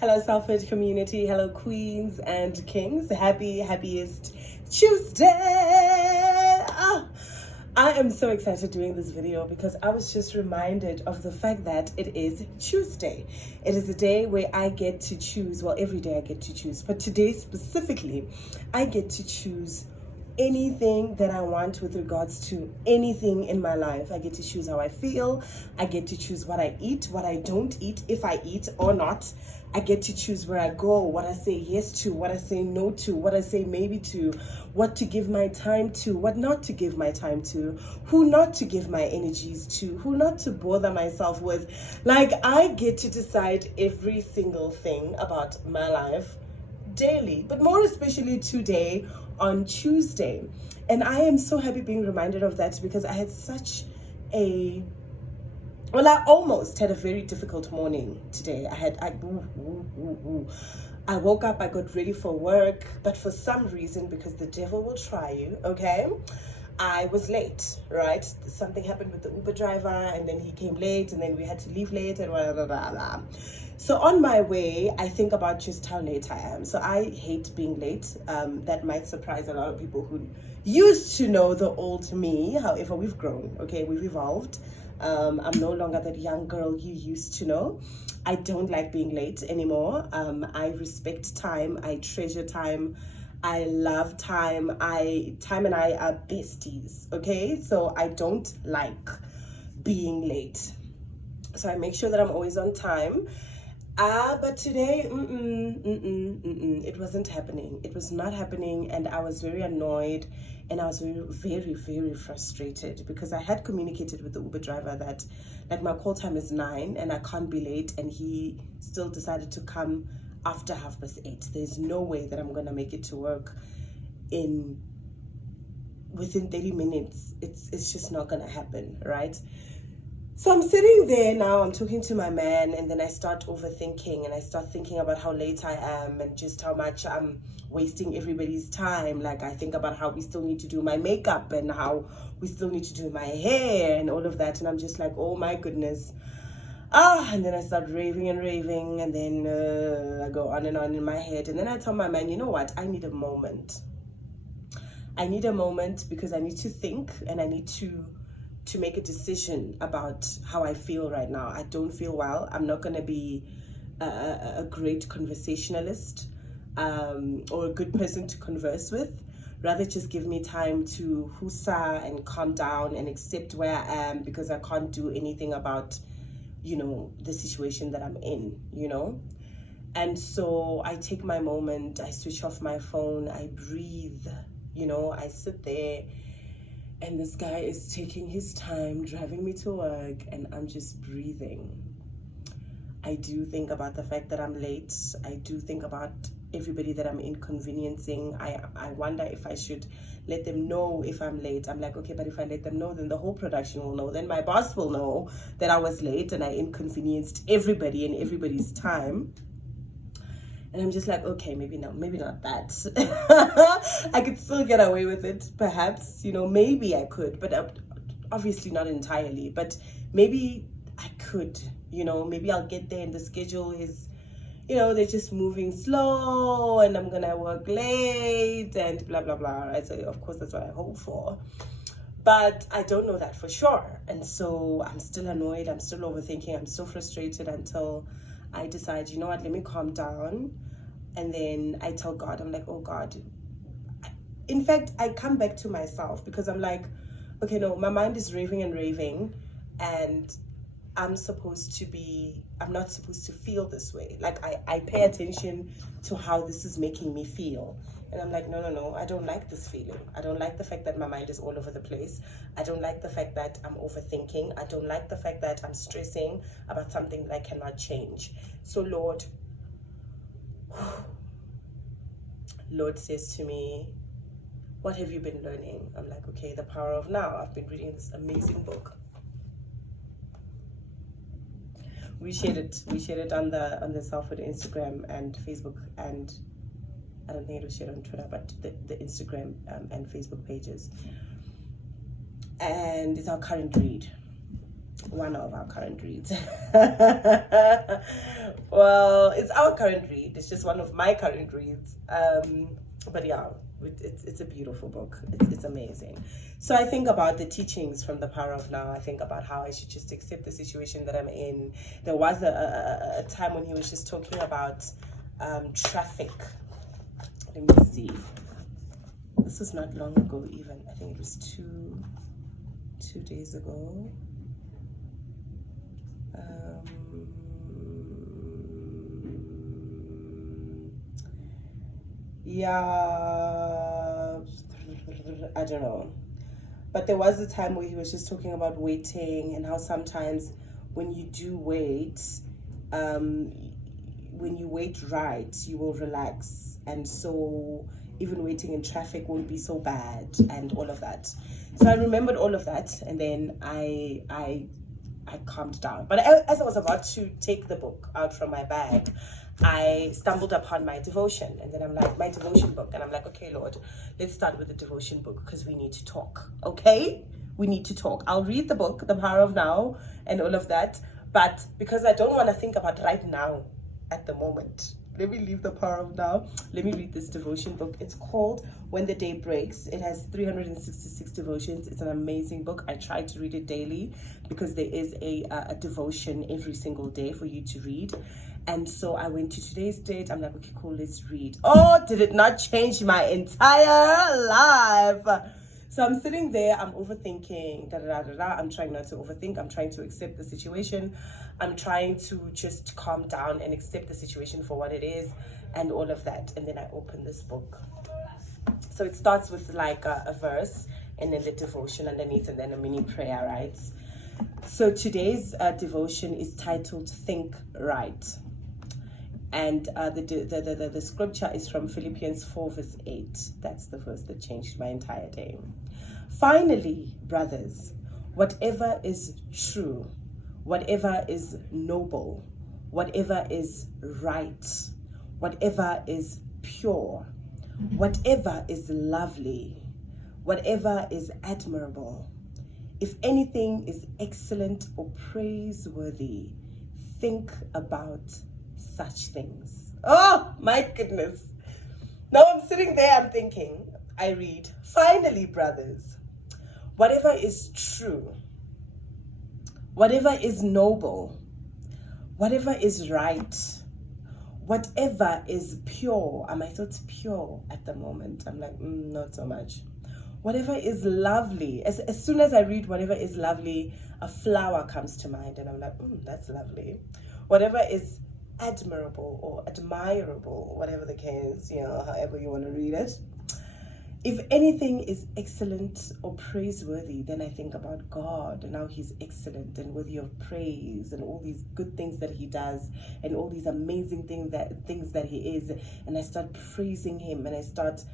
Hello, Salford community. Hello, queens and kings. Happiest Tuesday. I am so excited doing this video because I was just reminded of the fact that it is Tuesday. It is a day where I get to choose. Well, every day I get to choose, but today specifically, I get to choose anything that I want with regards to anything in my life. I get to choose how I feel. I get to choose what I eat, what I don't eat, if I eat or not. I get to choose where I go, what I say yes to, what I say no to, what I say maybe to, what to give my time to, what not to give my time to, who not to give my energies to, who not to bother myself with. Like, I get to decide every single thing about my life daily, but more especially today on Tuesday. And I am so happy being reminded of that because I had such I almost had a very difficult morning today. I woke up, I got ready for work, but for some reason, because the devil will try you, okay? I was late, right? Something happened with the Uber driver, and then he came late, and then we had to leave late, and blah, blah, blah, blah. So on my way, I think about just how late I am. So I hate being late. That might surprise a lot of people who used to know the old me. However, we've grown, okay? We've evolved. I'm no longer that young girl you used to know. I don't like being late anymore. I respect time. I treasure time. I love time. Time and I are besties, okay? So I don't like being late. So I make sure that I'm always on time. But today, it wasn't happening. It was not happening, and I was very annoyed, and I was very, very frustrated because I had communicated with the Uber driver that, like, my call time is 9 and I can't be late, and he still decided to come after 8:30. There's no way that I'm gonna make it to work within 30 minutes. It's just not gonna happen, right? So I'm sitting there now, I'm talking to my man, and then I start overthinking, and I start thinking about how late I am and just how much I'm wasting everybody's time. Like, I think about how we still need to do my makeup and how we still need to do my hair and all of that, and I'm just like, oh my goodness. And then I start raving, and then I go on in my head, and then I tell my man, you know what, I need a moment. I need a moment because I need to think, and I need to make a decision about how I feel right now. I don't feel well. I'm not going to be a great conversationalist or a good person to converse with. Rather, just give me time to hoosa and calm down and accept where I am, because I can't do anything about, the situation that I'm in, And so I take my moment, I switch off my phone, I breathe, I sit there. And this guy is taking his time driving me to work, and I'm just breathing. I do think about the fact that I'm late. I do think about everybody that I'm inconveniencing. I wonder if I should let them know if I'm late. I'm like, okay, but if I let them know, then the whole production will know. Then my boss will know that I was late and I inconvenienced everybody and everybody's time. And I'm just like, okay, maybe not that. I could still get away with it, perhaps, maybe I could, but obviously not entirely. But maybe I could, maybe I'll get there and the schedule is, they're just moving slow and I'm gonna work late and blah, blah, blah. Right? So, of course, that's what I hope for. But I don't know that for sure. And so I'm still annoyed, I'm still overthinking, I'm still frustrated until I decide, you know what, let me calm down. And then I tell God, I'm like, oh God. In fact, I come back to myself because I'm like, okay, no, my mind is raving, and I'm not supposed to feel this way. Like, I pay attention to how this is making me feel. And I'm like, no, I don't like this feeling. I don't like the fact that my mind is all over the place. I don't like the fact that I'm overthinking. I don't like the fact that I'm stressing about something that I cannot change. So Lord says to me, what have you been learning? I'm like, okay, the power of now. I've been reading this amazing book. We shared it on the Salford Instagram and Facebook, and I don't think it was shared on Twitter, but the Instagram and Facebook pages. And it's our current read. one of our current reads. Well, it's our current read. It's just one of my current reads. But yeah, it's a beautiful book. It's amazing. So I think about the teachings from The Power of Now. I think about how I should just accept the situation that I'm in. There was a time when he was just talking about traffic. Let me see. This was not long ago even. I think it was two days ago. Yeah, I don't know. But there was a time where he was just talking about waiting and how sometimes when you do wait, when you wait right, you will relax. And so even waiting in traffic won't be so bad and all of that. So I remembered all of that, and then I calmed down. But as I was about to take the book out from my bag, I stumbled upon my devotion, and then I'm like, my devotion book, and I'm like, okay, Lord, let's start with the devotion book because we need to talk. Okay, we need to talk. I'll read the book, The Power of Now, and all of that, but because I don't want to think about right now at the moment, let me leave The Power of Now. Let me read this devotion book. It's called When the Day Breaks. It has 366 devotions. It's an amazing book. I try to read it daily because there is a devotion every single day for you to read. And so I went to today's date. I'm like, okay, cool, let's read. Oh, did it not change my entire life? So I'm sitting there, I'm overthinking, I'm trying not to overthink. I'm trying to accept the situation. I'm trying to just calm down and accept the situation for what it is and all of that. And then I open this book. So it starts with like a verse and then the devotion underneath and then a mini prayer, right? So today's devotion is titled Think Right. And the scripture is from Philippians 4 verse 8. That's the verse that changed my entire day. Finally, brothers, whatever is true, whatever is noble, whatever is right, whatever is pure, whatever is lovely, whatever is admirable, if anything is excellent or praiseworthy, think about such things. Oh my goodness. Now I'm sitting there, I'm thinking, I read, finally, brothers, whatever is true, whatever is noble, whatever is right, whatever is pure. My thoughts pure at the moment. I'm like, not so much. Whatever is lovely. As soon as I read whatever is lovely, a flower comes to mind and I'm like, that's lovely. Whatever is admirable or admirable, whatever the case, however you want to read it. If anything is excellent or praiseworthy, then I think about God and how he's excellent and worthy of praise and all these good things that he does and all these amazing things that he is. And I start praising him and I start,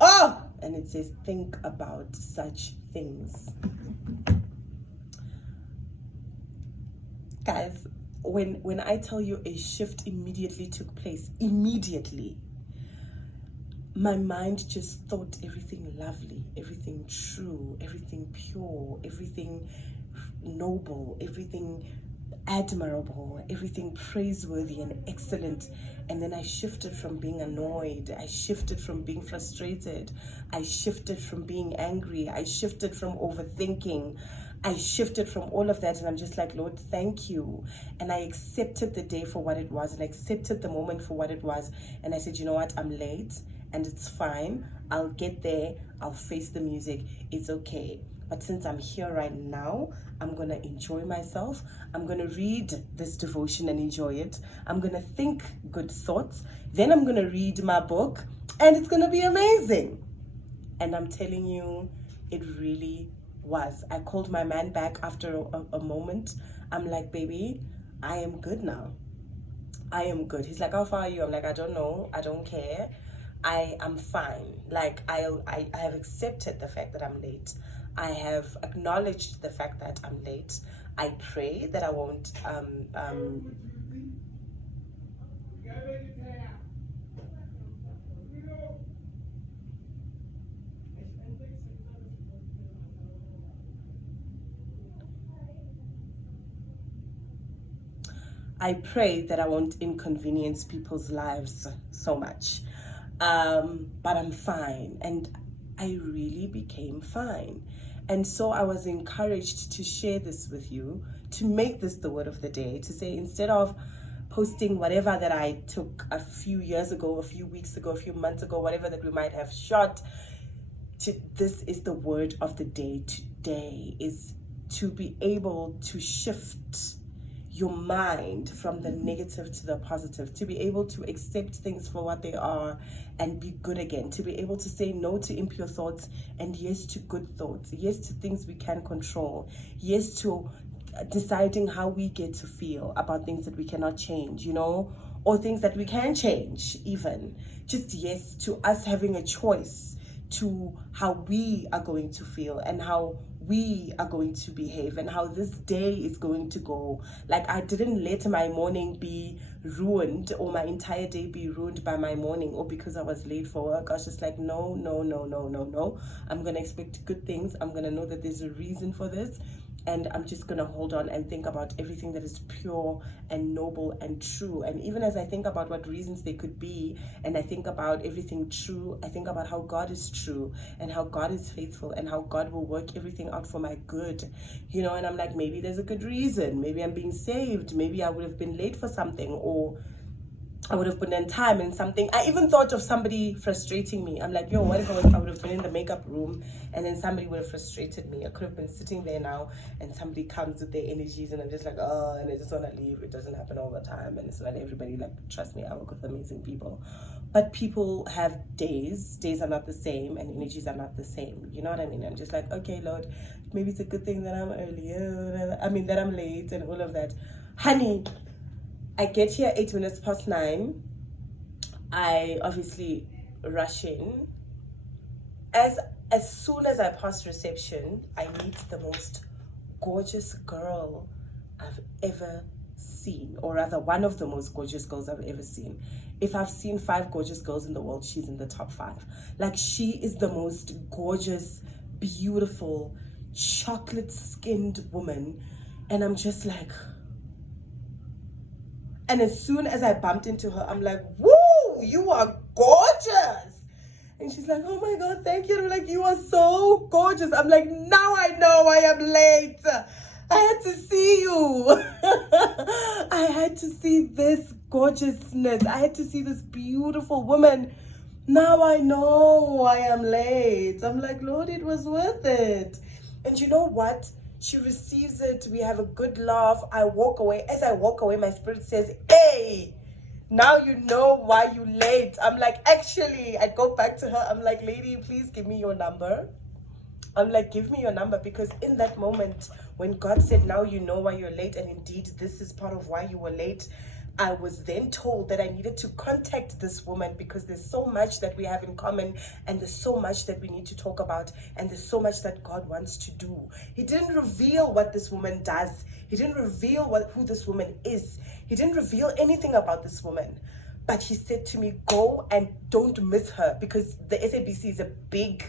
and it says, think about such things. Guys, when I tell you a shift immediately took place, immediately, my mind just thought everything lovely, everything true, everything pure, everything noble, everything admirable, everything praiseworthy and excellent. And then I shifted from being annoyed, I shifted from being frustrated, I shifted from being angry, I shifted from overthinking, I shifted from all of that, and I'm just like, Lord, thank you. And I accepted the day for what it was and accepted the moment for what it was. And I said, you know what, I'm late and it's fine. I'll get there. I'll face the music. It's okay. But since I'm here right now, I'm going to enjoy myself. I'm going to read this devotion and enjoy it. I'm going to think good thoughts. Then I'm going to read my book and it's going to be amazing. And I'm telling you, it really was. I called my man back after a moment. I'm like, baby, I am good now. I am good. He's like, how far are you? I'm like, I don't know. I don't care. I am fine. Like, I have accepted the fact that I'm late. I have acknowledged the fact that I'm late. I pray that I won't I pray that I won't inconvenience people's lives so much. But I'm fine. And I really became fine. And so I was encouraged to share this with you, to make this the word of the day, to say, instead of posting whatever that I took a few years ago, a few weeks ago, a few months ago, whatever that we might have shot, this is the word of the day today, is to be able to shift your mind from the negative to the positive, to be able to accept things for what they are and be good again, to be able to say no to impure thoughts and yes to good thoughts, yes to things we can control, yes to deciding how we get to feel about things that we cannot change, you know, or things that we can change even. Just yes to us having a choice to how we are going to feel and how we are going to behave and how this day is going to go. Like, I didn't let my morning be ruined or my entire day be ruined by my morning or because I was late for work. I was just like, no. I'm going to expect good things. I'm going to know that there's a reason for this. And I'm just going to hold on and think about everything that is pure and noble and true. And even as I think about what reasons they could be, and I think about everything true, I think about how God is true and how God is faithful and how God will work everything out for my good. You know, and I'm like, maybe there's a good reason. Maybe I'm being saved. Maybe I would have been late for something, or I would have put in time in something. I even thought of somebody frustrating me. I'm like, yo, what if I would have been in the makeup room and then somebody would have frustrated me? I could have been sitting there now and somebody comes with their energies and I'm just like, oh, and I just want to leave. It doesn't happen all the time. And it's not everybody, like, trust me, I work with amazing people. But people have days. Days are not the same and energies are not the same. You know what I mean? I'm just like, okay, Lord, maybe it's a good thing that I'm early. That I'm late and all of that. Honey, I get here 8 minutes past 9. I obviously rush in. As soon as I pass reception, I meet the most gorgeous girl I've ever seen, or rather one of the most gorgeous girls I've ever seen. If I've seen 5 gorgeous girls in the world, she's in the top 5. Like, she is the most gorgeous, beautiful, chocolate-skinned woman. And I'm just like... And as soon as I bumped into her, I'm like, woo, you are gorgeous. And she's like, oh my God, thank you. I'm like, you are so gorgeous. I'm like, now I know I am late. I had to see you. I had to see this gorgeousness. I had to see this beautiful woman. Now I know I am late. I'm like, Lord, it was worth it. And you know what? She receives it. We have a good laugh. I walk away. As I walk away, my spirit says, hey, now you know why you late. I'm like, actually, I go back to her. I'm like, lady, please give me your number. I'm like, give me your number. Because in that moment, when God said, now you know why you're late, and indeed, this is part of why you were late, I was then told that I needed to contact this woman because there's so much that we have in common and there's so much that we need to talk about and there's so much that God wants to do. He didn't reveal what this woman does. He didn't reveal who this woman is. He didn't reveal anything about this woman. But he said to me, go and don't miss her, because the SABC is a big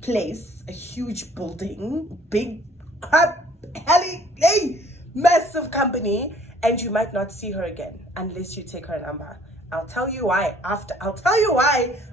place, a huge building, big, massive company. And you might not see her again unless you take her number. I'll tell you why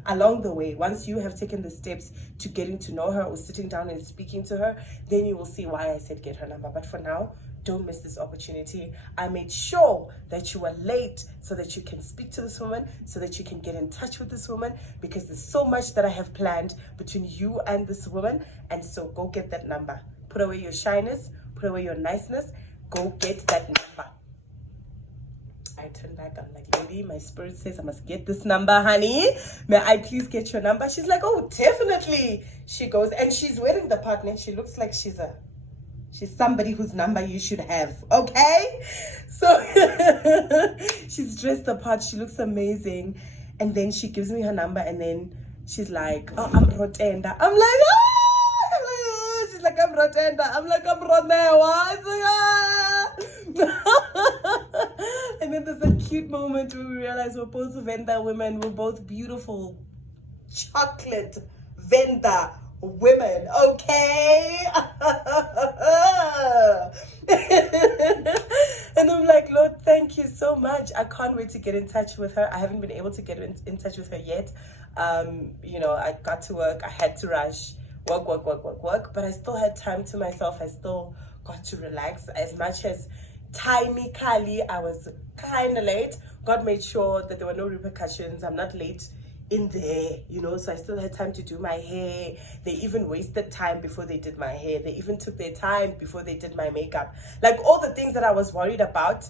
along the way. Once you have taken the steps to getting to know her or sitting down and speaking to her, then you will see why I said get her number. But for now, don't miss this opportunity. I made sure that you were late so that you can speak to this woman, so that you can get in touch with this woman, because there's so much that I have planned between you and this woman. And so go get that number. Put away your shyness, put away your niceness, go get that number. I turn back, I'm like, lady, my spirit says I must get this number, honey. May I please get your number? She's like, oh, definitely. She goes, and she's wearing the partner. She looks like she's somebody whose number you should have, okay? So she's dressed the part. She looks amazing. And then she gives me her number, and then she's like, oh, I'm Rotenda. I'm like, oh! She's like, I'm Rotenda. I'm like, I'm Ronewa. It's like, ah! And then there's a cute moment where we realize we're both Venda women. We're both beautiful chocolate Venda women, okay? And I'm like, Lord, thank you so much. I can't wait to get in touch with her. I haven't been able to get in touch with her yet. I got to work. I had to rush, work. But I still had time to myself. I still got to relax. As much as timically I was kind of late, God made sure that there were no repercussions. I'm not late in there, so I still had time to do my hair. They even wasted time before they did my hair. They even took their time before they did my makeup. Like, all the things that I was worried about,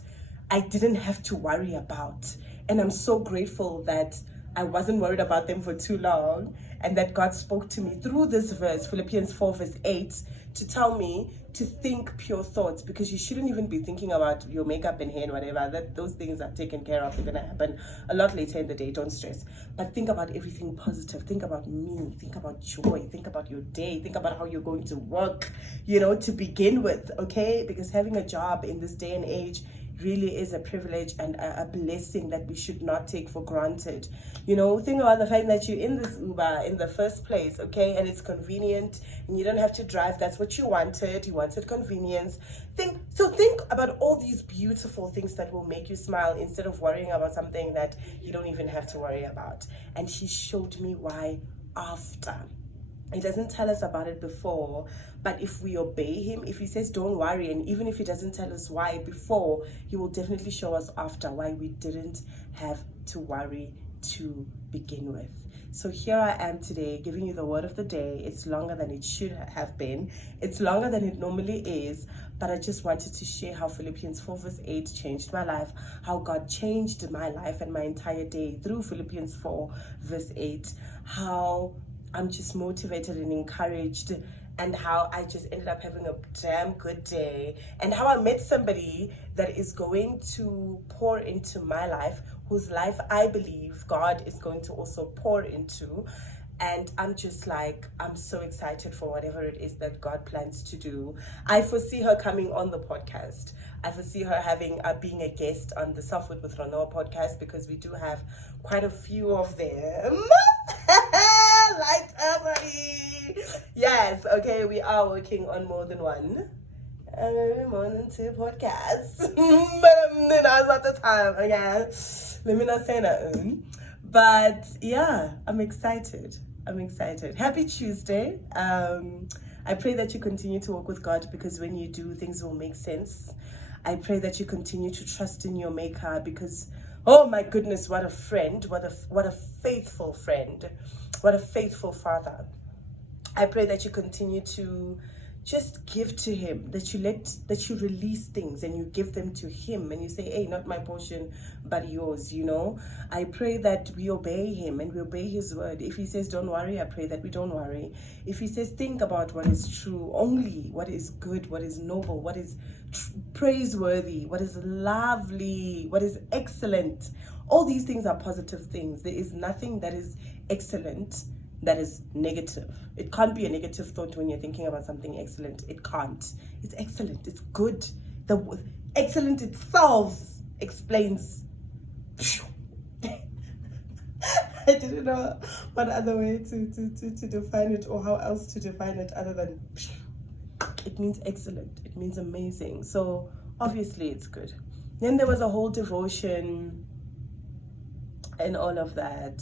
I didn't have to worry about. And I'm so grateful that I wasn't worried about them for too long, and that God spoke to me through this verse, Philippians 4 verse 8, to tell me to think pure thoughts, because you shouldn't even be thinking about your makeup and hair and whatever. That those things are taken care of. They're gonna happen a lot later in the day. Don't stress. But think about everything positive. Think about me. Think about joy. Think about your day. Think about how you're going to work, to begin with, okay? Because having a job in this day and age really is a privilege and a blessing that we should not take for granted. Think about the fact that you're in this Uber in the first place, okay, and it's convenient and you don't have to drive. That's what you wanted. You wanted convenience. Think about all these beautiful things that will make you smile, instead of worrying about something that you don't even have to worry about. And he showed me why after. He doesn't tell us about it before, but if we obey him, if he says don't worry, and even if he doesn't tell us why before, he will definitely show us after why we didn't have to worry to begin with. So here I am today giving you the word of the day. It's longer than it should have been. It's longer than it normally is, but I just wanted to share how Philippians 4 verse 8 changed my life, how God changed my life and my entire day through Philippians 4 verse 8, how I'm just motivated and encouraged, and how I just ended up having a damn good day, and how I met somebody that is going to pour into my life, whose life I believe God is going to also pour into. And I'm just like, I'm so excited for whatever it is that God plans to do. I foresee her coming on the podcast. I foresee her being a guest on the Self-Wit with Ranoa podcast, because we do have quite a few of them. Light up, buddy. Yes, okay, we are working on more than one. Maybe more than 2 podcasts. But now's not the time, okay? Let me not say that. But yeah, I'm excited. Happy Tuesday. I pray that you continue to walk with God, because when you do, things will make sense. I pray that you continue to trust in your Maker, because, oh my goodness, what a friend, what a faithful friend, what a faithful Father. I pray that you continue to just give to him, that you release things and you give them to him, and you say, hey, not my portion but yours. I pray that we obey him and we obey his word. If he says don't worry, I pray that we don't worry. If he says think about what is true, only what is good, what is noble, what is praiseworthy, what is lovely, what is excellent, all these things are positive things. There is nothing that is excellent that is negative. It can't be a negative thought when you're thinking about something excellent. It can't. It's excellent. It's good. The excellent itself explains. I didn't know what other way to define it, or how else to define it other than it means excellent. It means amazing. So obviously it's good. Then there was a whole devotion and all of that.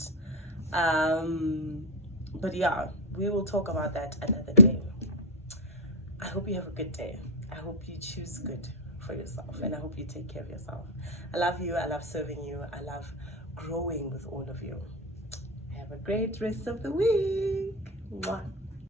But yeah, we will talk about that another day. I hope you have a good day. I hope you choose good for yourself, and I hope you take care of yourself. I love you. I love serving you. I love growing with all of you. Have a great rest of the week. Mwah.